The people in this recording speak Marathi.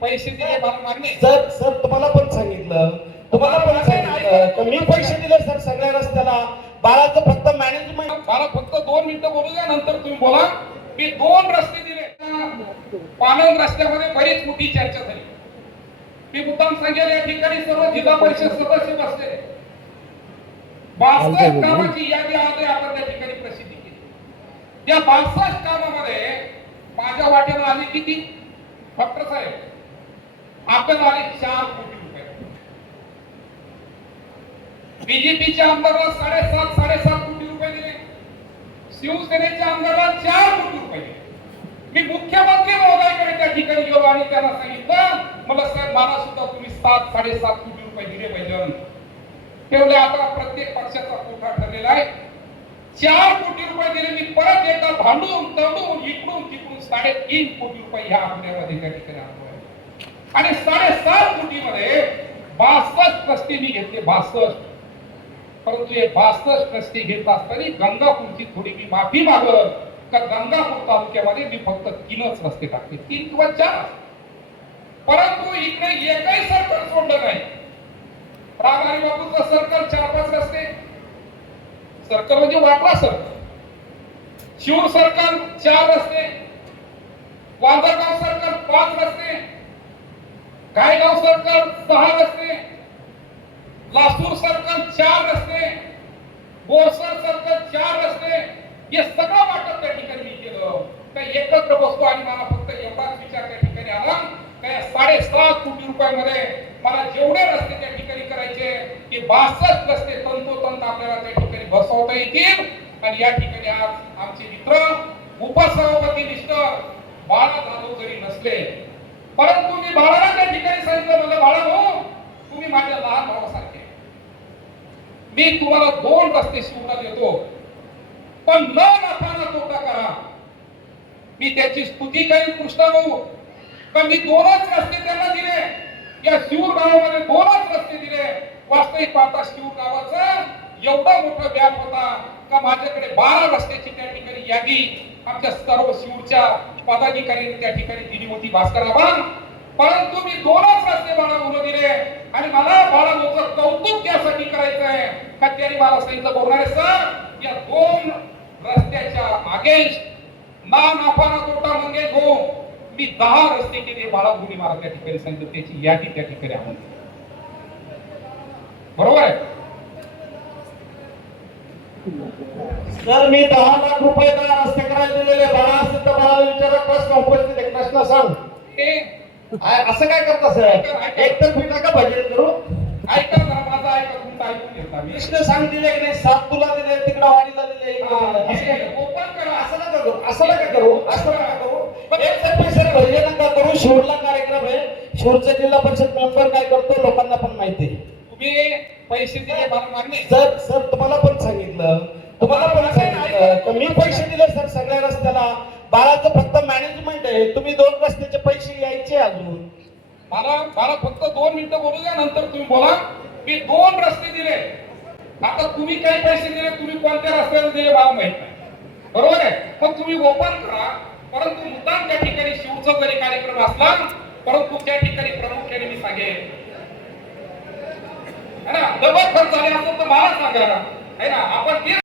पैसे दिले मला मान्य आहे. सर तुम्हाला पण सांगितलं तर मी पैसे दिले सर सगळ्या रस्त्याला. बाळाचं फक्त मॅनेजमेंट. मला फक्त 2 मिनिटं बोलू द्या, नंतर तुम्ही बोला. मी 2 रस्ते दिले. पानंद रस्त्यामध्ये बरीच मोठी चर्चा झाली. मी मुद्दाम सांगेल, या ठिकाणी सर्व जिल्हा परिषद सदस्य बसले. 62 कामाची यादी आज आपण त्या ठिकाणी प्रसिद्धी केली. या 62 कामामध्ये माझ्या वाटेला आले किती? डॉक्टर साहेब आपल्याला आले 4 कोटी रुपये. बीजेपीच्या आमदाराला 7.5 कोटी रुपये दिले. शिवसेनेच्या आमदाराला 4 कोटी रुपये दिले. मी मुख्यमंत्री महोदयाकडे त्या ठिकाणी गेलो आणि त्यांना सांगितलं, मला साहेब मला सुद्धा तुम्ही 7.5 कोटी रुपये दिले पाहिजे. तेवढे आता प्रत्येक पक्षाचा कोठा ठरलेला आहे. 4 कोटी रुपये दिले. मी परत एकदा भांडून तंडून इकडून तिकडून 3.5 कोटी रुपये ह्या आकड्यामध्ये त्या ठिकाणी आणले आणि 7.5 कोटी मध्ये 62 रस्ते मी घेतले. 62. परंतु हे 62 रस्ते घेत असताना गंगापूरची थोडी मी माफी मागत का गंगापूर तालुक्यामध्ये मी फक्त 3च रस्ते टाकले. 3 किंवा 4. परंतु इकडे एकही सर्कल सोडलं नाही. रामहरी बापूचं सर्कल 4-5 रस्ते. सर्कल म्हणजे वाटला सर्कल. शिव सर्कल 4 रस्ते. वांजरगाव सर्कल 5 रस्ते. गायगाव सर्कल 6 रस्ते. लासूर सर्कल 4 रस्ते. बोरसर सर्कल 4 रस्ते. हे सगळं वाटप त्या ठिकाणी मी केलं. तर एकत्र बसतो आणि मला फक्त एवढाच विचार त्या ठिकाणी आला काय 7.5 कोटी रुपयामध्ये मला जेवढे रस्ते त्या ठिकाणी करायचे ते 62 रस्ते तंतोतंत आपल्याला त्या ठिकाणी बसवता येतील. आणि या ठिकाणी आज आमचे मित्र उपसभापती मिस्टर बाळा जाधव जरी नसले, परंतु मी बाळाला त्या ठिकाणी सांगितलं, मला बाळा भाऊ तुम्ही माझ्या लहान भावासारखे, मी तुम्हाला 2 रस्ते शिवून देतो, पण न नफा तोटा करा. मी त्याची स्तुती काही कृष्णा भाऊ का मी 2च रस्ते त्यांना दिले. या शिवूर गावामध्ये 2च रस्ते दिले. वास्तविक पाहता शिवूर गावाचा एवढा मोठा व्याप होता का माझ्याकडे 12 रस्त्याची त्या ठिकाणी यादी आमच्या सर्व शिवूरच्या पदाधिकाऱ्यांनी त्या ठिकाणी दिली होती भास्कराबा. परंतु मी 2च रस्ते बाळाभाऊला दिले आणि मला बाळाभाऊचं कौतुक त्यासाठी करायचं आहे का त्यांनी मला सांगितलं, बोलणारे सर या 2 रस्त्याच्या अगेन्स्ट ना नफा ना तोटा मंगेश हो मी 10 रस्ते केले. बाळाभाऊनी मला त्या ठिकाणी सांगितलं, त्याची यादी त्या ठिकाणी आणून. बरोबर आहे सर मी 10 लाख रुपये रस्ते करायला दिलेले. बाळा असेल तर मला विचारा ट्रस्ट कंपनीचे प्रश्न सांग. असं काय करता सर? एक तर फिटा का भजन करू? ऐका जरा माझं ऐका, तुमचं ऐकून घेता मी. कृष्ण सांग दिले की नाही? 7 तुला दिले, तिकडे वाडीला दिले. ओपन करा. असं नका करू, असं नका करू, असं नका करू. एक तर सर भजन नका करू. शिवला कार्यक्रम आहे. शिवचा जिल्हा परिषद मेंबर काय करतो लोकांना पण माहिती आहे. तुम्ही पैसे दिले मला मान्य आहे. सर तुम्हाला पण सांगितलं तर मी पैसे दिले सर सगळ्या रस्त्याला. बाळाचं फक्त मॅनेजमेंट आहे. तुम्ही 2 रस्त्याचे पैसे यायचे अजून. मला फक्त 2 मिनिटं बोलू द्या, नंतर तुम्ही बोला. मी 2 रस्ते दिले. आता तुम्ही काही पैसे दिले, तुम्ही कोणत्या रस्त्याला दिले मला माहित नाही. बरोबर आहे. पण तुम्ही ओपन करा. परंतु मुद्दाम त्या ठिकाणी शिवचा जरी कार्यक्रम असला, परंतु त्या ठिकाणी प्रामुख्याने मी सांगेन है ना, डबल खर्च झाले असेल तर मला सांगा है ना. आपण